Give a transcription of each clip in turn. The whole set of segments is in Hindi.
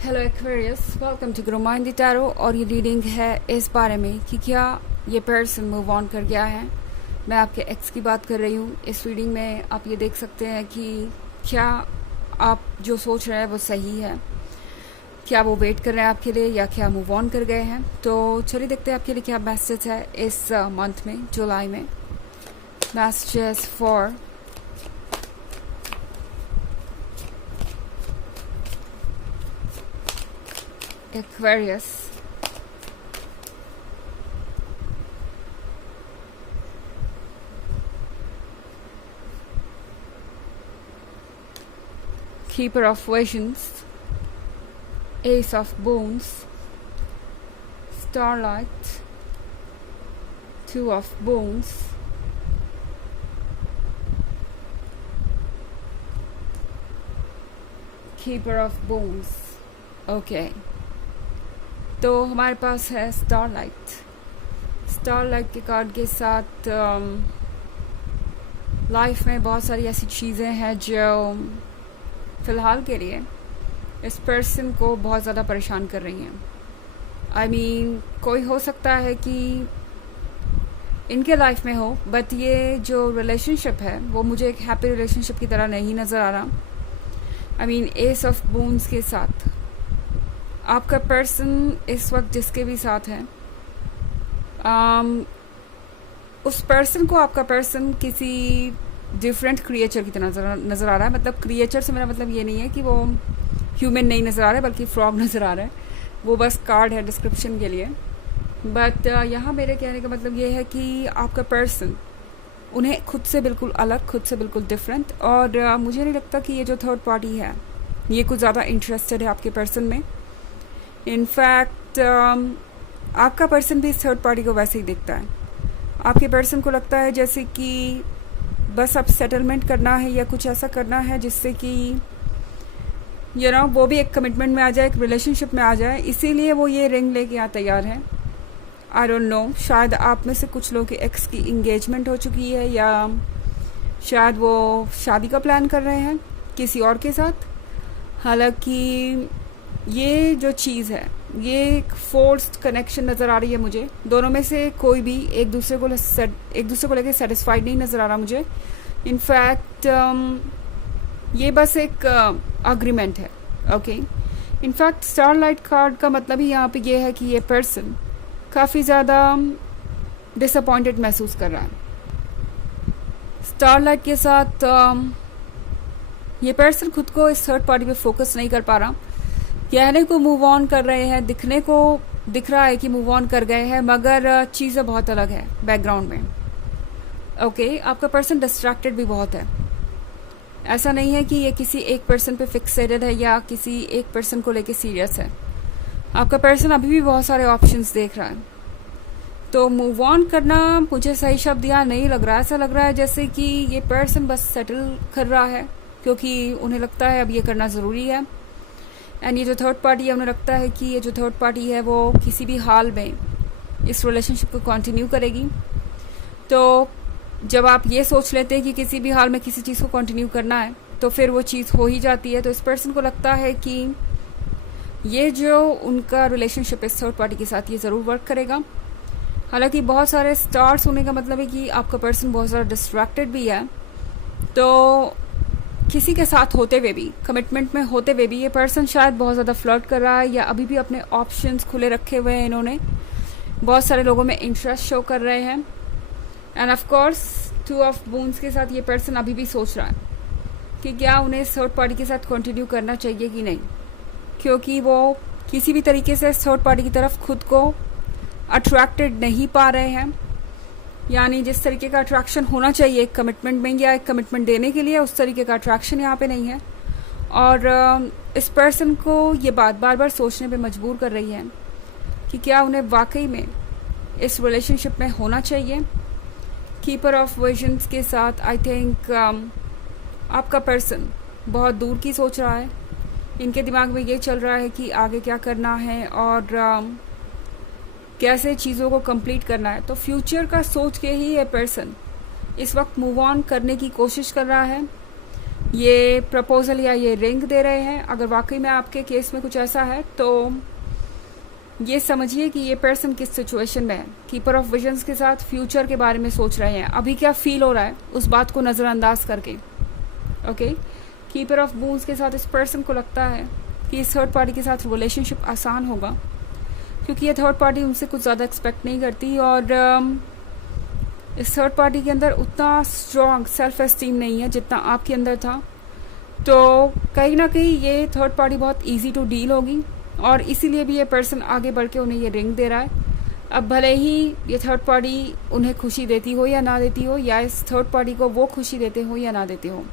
Hello Aquarius, welcome to grow mind the tarot. और ये रीडिंग है इस बारे में कि क्या ये पर्सन मूव ऑन कर गया है। मैं आपके एक्स की बात कर रही हूँ। इस रीडिंग में आप ये देख सकते हैं कि क्या आप जो सोच रहे हैं वो सही है, क्या वो वेट कर रहे हैं आपके लिए या क्या मूव ऑन कर गए हैं। तो चलिए देखते हैं आपके लिए क्या मैसेज है इस मंथ में, जुलाई में। Messages for Aquarius. Keeper of Visions, Ace of Bones, Starlight, Two of Bones, Keeper of Bones. Okay. तो हमारे पास है स्टारलाइट। स्टारलाइट के कार्ड के साथ लाइफ में बहुत सारी ऐसी चीज़ें हैं जो फ़िलहाल के लिए इस पर्सन को बहुत ज़्यादा परेशान कर रही हैं। आई मीन कोई हो सकता है कि इनके लाइफ में हो, बट ये जो रिलेशनशिप है वो मुझे एक हैप्पी रिलेशनशिप की तरह नहीं नज़र आ रहा। I mean S of bones के साथ आपका पर्सन इस वक्त जिसके भी साथ है, उस पर्सन को आपका पर्सन किसी डिफरेंट क्रिएचर की तरह नज़र आ रहा है। मतलब क्रिएचर से मेरा मतलब ये नहीं है कि वो ह्यूमन नहीं नज़र आ रहा है, बल्कि फ्रॉग नज़र आ रहा है। वो बस कार्ड है डिस्क्रिप्शन के लिए। बट यहाँ मेरे कहने का मतलब ये है कि आपका पर्सन उन्हें खुद से बिल्कुल अलग, खुद से बिल्कुल डिफरेंट, और मुझे नहीं लगता कि ये जो थर्ड पार्टी है ये कुछ ज़्यादा इंटरेस्टेड है आपके पर्सन में। इनफैक्ट आपका पर्सन भी इस थर्ड पार्टी को वैसे ही देखता है। आपके पर्सन को लगता है जैसे कि बस अब सेटलमेंट करना है या कुछ ऐसा करना है जिससे कि वो भी एक कमिटमेंट में आ जाए, एक रिलेशनशिप में आ जाए। इसीलिए वो ये रिंग लेके यहाँ तैयार है। आई डोंट नो, शायद आप में से कुछ लोगों के एक्स की इंगेजमेंट हो चुकी है या शायद वो शादी का प्लान कर रहे हैं किसी और के साथ। हालांकि ये जो चीज़ है ये एक फोर्स्ड कनेक्शन नज़र आ रही है मुझे। दोनों में से कोई भी एक दूसरे को लेकर सेटिस्फाइड नहीं नज़र आ रहा मुझे। इनफैक्ट ये बस एक अग्रीमेंट है। ओके। इनफैक्ट स्टारलाइट कार्ड का मतलब ही यहाँ पे ये है कि ये पर्सन काफ़ी ज़्यादा डिसअपॉइंटेड महसूस कर रहा है। स्टारलाइट के साथ ये पर्सन खुद को इस थर्ड पार्टी पे फोकस नहीं कर पा रहा। कहने को मूव ऑन कर रहे हैं, दिखने को दिख रहा है कि मूव ऑन कर गए हैं, मगर चीज़ें बहुत अलग है बैकग्राउंड में। ओके। आपका पर्सन डिस्ट्रैक्टेड भी बहुत है। ऐसा नहीं है कि ये किसी एक पर्सन पे फिक्सेटेड है या किसी एक पर्सन को लेके सीरियस है। आपका पर्सन अभी भी बहुत सारे ऑप्शंस देख रहा है। तो मूव ऑन करना मुझे सही शब्द यहाँ नहीं लग रहा है। ऐसा लग रहा है जैसे कि ये पर्सन बस सेटल कर रहा है क्योंकि उन्हें लगता है अब ये करना ज़रूरी है। एंड ये जो थर्ड पार्टी है उन्हें लगता है कि ये जो थर्ड पार्टी है वो किसी भी हाल में इस रिलेशनशिप को कंटिन्यू करेगी। तो जब आप ये सोच लेते हैं कि किसी भी हाल में किसी चीज़ को कंटिन्यू करना है तो फिर वो चीज़ हो ही जाती है। तो इस पर्सन को लगता है कि ये जो उनका रिलेशनशिप इस थर्ड पार्टी के साथ ये ज़रूर वर्क करेगा। हालांकि बहुत सारे स्टार्स होने का मतलब है कि आपका पर्सन बहुत ज़्यादा डिस्ट्रैक्टेड भी है। तो किसी के साथ होते हुए भी, कमिटमेंट में होते हुए भी ये पर्सन शायद बहुत ज़्यादा फ्लर्ट कर रहा है या अभी भी अपने ऑप्शंस खुले रखे हुए हैं। इन्होंने बहुत सारे लोगों में इंटरेस्ट शो कर रहे हैं। End of course two of bones के साथ ये पर्सन अभी भी सोच रहा है कि क्या उन्हें थर्ड पार्टी के साथ कंटिन्यू करना चाहिए कि नहीं, क्योंकि वो किसी भी तरीके से थर्ड पार्टी की तरफ खुद को अट्रैक्टेड नहीं पा रहे हैं। यानी जिस तरीके का अट्रैक्शन होना चाहिए एक कमिटमेंट में या एक कमिटमेंट देने के लिए, उस तरीके का अट्रैक्शन यहाँ पे नहीं है। और इस पर्सन को ये बात बार बार सोचने पे मजबूर कर रही है कि क्या उन्हें वाकई में इस रिलेशनशिप में होना चाहिए। कीपर ऑफ विजन्स के साथ आई थिंक आपका पर्सन बहुत दूर की सोच रहा है। इनके दिमाग में ये चल रहा है कि आगे क्या करना है और कैसे चीज़ों को कंप्लीट करना है। तो फ्यूचर का सोच के ही ये पर्सन इस वक्त मूव ऑन करने की कोशिश कर रहा है। ये प्रपोजल या ये रिंग दे रहे हैं। अगर वाकई में आपके केस में कुछ ऐसा है तो ये समझिए कि ये पर्सन किस सिचुएशन में है। कीपर ऑफ विजन्स के साथ फ्यूचर के बारे में सोच रहे हैं, अभी क्या फील हो रहा है उस बात को नज़रअंदाज करके। ओके, कीपर ऑफ बून्स के साथ इस पर्सन को लगता है कि इस थर्ड पार्टी के साथ रिलेशनशिप आसान होगा, क्योंकि ये थर्ड पार्टी उनसे कुछ ज़्यादा एक्सपेक्ट नहीं करती और इस थर्ड पार्टी के अंदर उतना स्ट्रॉन्ग सेल्फ एस्टीम नहीं है जितना आपके अंदर था। तो कहीं ना कहीं ये थर्ड पार्टी बहुत इजी टू डील होगी और इसीलिए भी ये पर्सन आगे बढ़ के उन्हें ये रिंग दे रहा है। अब भले ही ये थर्ड पार्टी उन्हें खुशी देती हो या ना देती हो, या इस थर्ड पार्टी को वो खुशी देते हो या ना देते हो।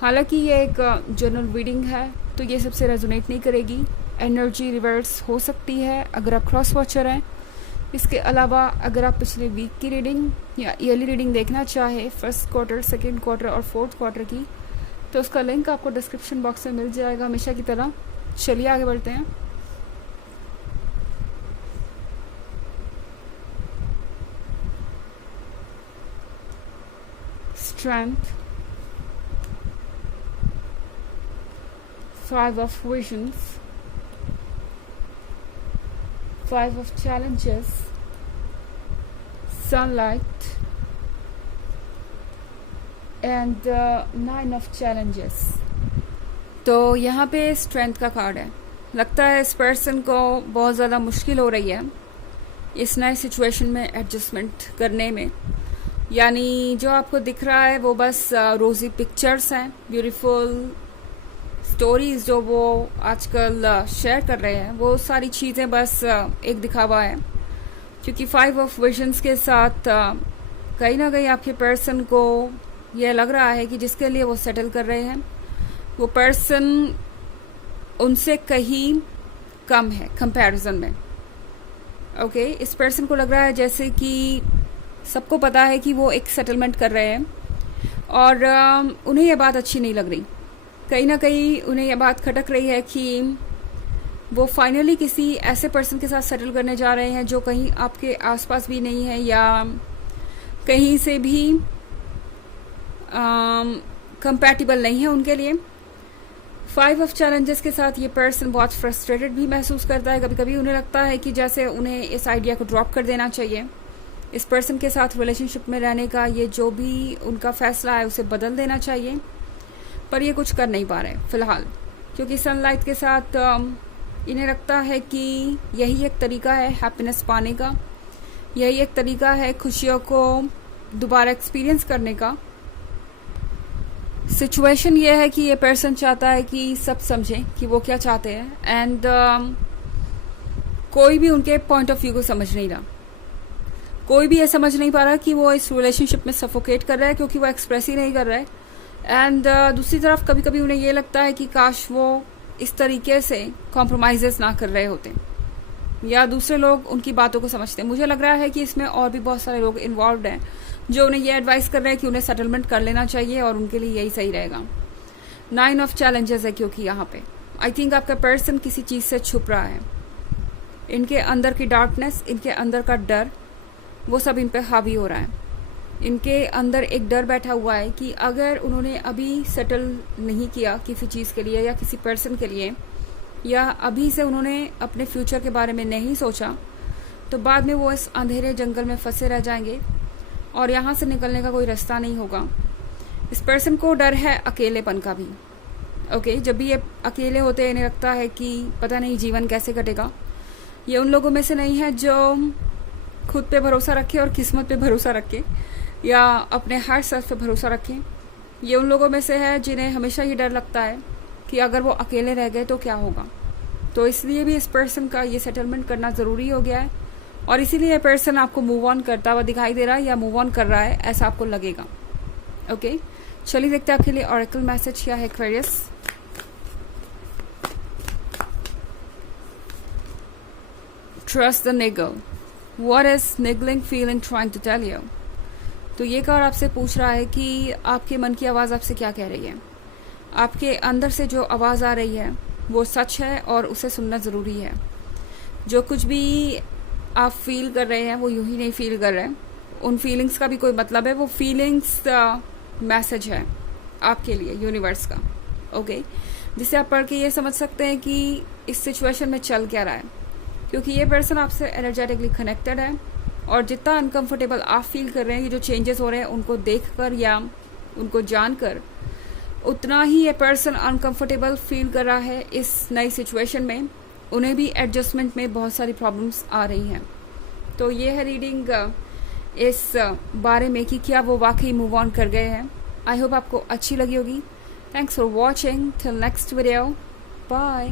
हालांकि ये एक जनरल रीडिंग है तो ये सबसे रेजोनेट नहीं करेगी, एनर्जी रिवर्स हो सकती है अगर आप क्रॉस वॉचर हैं। इसके अलावा अगर आप पिछले वीक की रीडिंग या ईयरली रीडिंग देखना चाहे फर्स्ट क्वार्टर, सेकेंड क्वार्टर और फोर्थ क्वार्टर की, तो उसका लिंक आपको डिस्क्रिप्शन बॉक्स में मिल जाएगा हमेशा की तरह। चलिए आगे बढ़ते हैं। Strength, 5 of visions, 5 of challenges, sunlight and 9 of challenges। तो यहाँ पे स्ट्रेंथ का कार्ड है। लगता है इस पर्सन को बहुत ज़्यादा मुश्किल हो रही है इस नए सिचुएशन में एडजस्टमेंट करने में। यानी जो आपको दिख रहा है वो बस रोज़ी पिक्चर्स हैं, ब्यूटीफुल स्टोरीज जो वो आजकल शेयर कर रहे हैं, वो सारी चीज़ें बस एक दिखावा है। क्योंकि 5 ऑफ विजन्स के साथ कहीं ना कहीं आपके पर्सन को यह लग रहा है कि जिसके लिए वो सेटल कर रहे हैं वो पर्सन उनसे कहीं कम है कंपैरिजन में। ओके, इस पर्सन को लग रहा है जैसे कि सबको पता है कि वो एक सेटलमेंट कर रहे हैं और उन्हें यह बात अच्छी नहीं लग रही। कहीं ना कहीं उन्हें यह बात खटक रही है कि वो फाइनली किसी ऐसे पर्सन के साथ सेटल करने जा रहे हैं जो कहीं आपके आसपास भी नहीं है या कहीं से भी कंपैटिबल नहीं है उनके लिए। 5 ऑफ चैलेंजेस के साथ ये पर्सन बहुत फ्रस्ट्रेटेड भी महसूस करता है। कभी कभी उन्हें लगता है कि जैसे उन्हें इस आइडिया को ड्रॉप कर देना चाहिए, इस पर्सन के साथ रिलेशनशिप में रहने का ये जो भी उनका फैसला है उसे बदल देना चाहिए, पर ये कुछ कर नहीं पा रहे फिलहाल। क्योंकि सनलाइट के साथ इन्हें लगता है कि यही एक तरीका है हैप्पीनेस पाने का, यही एक तरीका है खुशियों को दोबारा एक्सपीरियंस करने का। सिचुएशन ये है कि ये पर्सन चाहता है कि सब समझें कि वो क्या चाहते हैं एंड कोई भी उनके पॉइंट ऑफ व्यू को समझ नहीं रहा। कोई भी ये समझ नहीं पा रहा कि वो इस रिलेशनशिप में सफोकेट कर रहा है क्योंकि वो एक्सप्रेस ही नहीं कर रहा है। एंड दूसरी तरफ कभी कभी उन्हें ये लगता है कि काश वो इस तरीके से कॉम्प्रोमाइजेस ना कर रहे होते या दूसरे लोग उनकी बातों को समझते हैं। मुझे लग रहा है कि इसमें और भी बहुत सारे लोग इन्वॉल्व हैं जो उन्हें ये एडवाइस कर रहे हैं कि उन्हें सेटलमेंट कर लेना चाहिए और उनके लिए यही सही रहेगा। 9 ऑफ चैलेंजेस है क्योंकि यहाँ पे आई थिंक आपका पर्सन किसी चीज़ से छुप रहा है। इनके अंदर की डार्कनेस, इनके अंदर का डर, वो सब इन पे हावी हो रहा है। इनके अंदर एक डर बैठा हुआ है कि अगर उन्होंने अभी सेटल नहीं किया किसी चीज़ के लिए या किसी पर्सन के लिए, या अभी से उन्होंने अपने फ्यूचर के बारे में नहीं सोचा, तो बाद में वो इस अंधेरे जंगल में फंसे रह जाएंगे और यहाँ से निकलने का कोई रास्ता नहीं होगा। इस पर्सन को डर है अकेलेपन का भी। ओके, जब भी ये अकेले होते हैं इन्हें लगता है कि पता नहीं जीवन कैसे कटेगा। ये उन लोगों में से नहीं है जो खुद पे भरोसा रखे और किस्मत पे भरोसा रखे या अपने हार्ट सेल्फ पे भरोसा रखें। ये उन लोगों में से है जिन्हें हमेशा ये डर लगता है कि अगर वो अकेले रह गए तो क्या होगा। तो इसलिए भी इस पर्सन का ये सेटलमेंट करना ज़रूरी हो गया है और इसीलिए ये पर्सन आपको मूव ऑन करता हुआ दिखाई दे रहा है या मूव ऑन कर रहा है, ऐसा आपको लगेगा। ओके, चलिए देखते हैं आपके लिए ऑरेकल मैसेज क्या है Aquarius. Trust the niggle, what is niggling feeling trying to tell you. तो ये कार्ड आपसे पूछ रहा है कि आपके मन की आवाज़ आपसे क्या कह रही है। आपके अंदर से जो आवाज़ आ रही है वो सच है और उसे सुनना ज़रूरी है। जो कुछ भी आप फील कर रहे हैं वो यूं ही नहीं फील कर रहे हैं, उन फीलिंग्स का भी कोई मतलब है। वो फीलिंग्स मैसेज है आपके लिए यूनिवर्स का, ओके, जिसे आप पढ़ के ये समझ सकते हैं कि इस सिचुएशन में चल क्या रहा है, क्योंकि ये पर्सन आपसे एनर्जेटिकली कनेक्टेड है और जितना अनकंफर्टेबल आप फील कर रहे हैं, ये जो चेंजेस हो रहे हैं उनको देखकर या उनको जानकर, उतना ही ये पर्सन अनकंफर्टेबल फील कर रहा है इस नई सिचुएशन में। उन्हें भी एडजस्टमेंट में बहुत सारी प्रॉब्लम्स आ रही हैं। तो ये है रीडिंग इस बारे में कि क्या वो वाकई मूव ऑन कर गए हैं। आई होप आपको अच्छी लगी होगी। Thanks for watching, till next video, bye.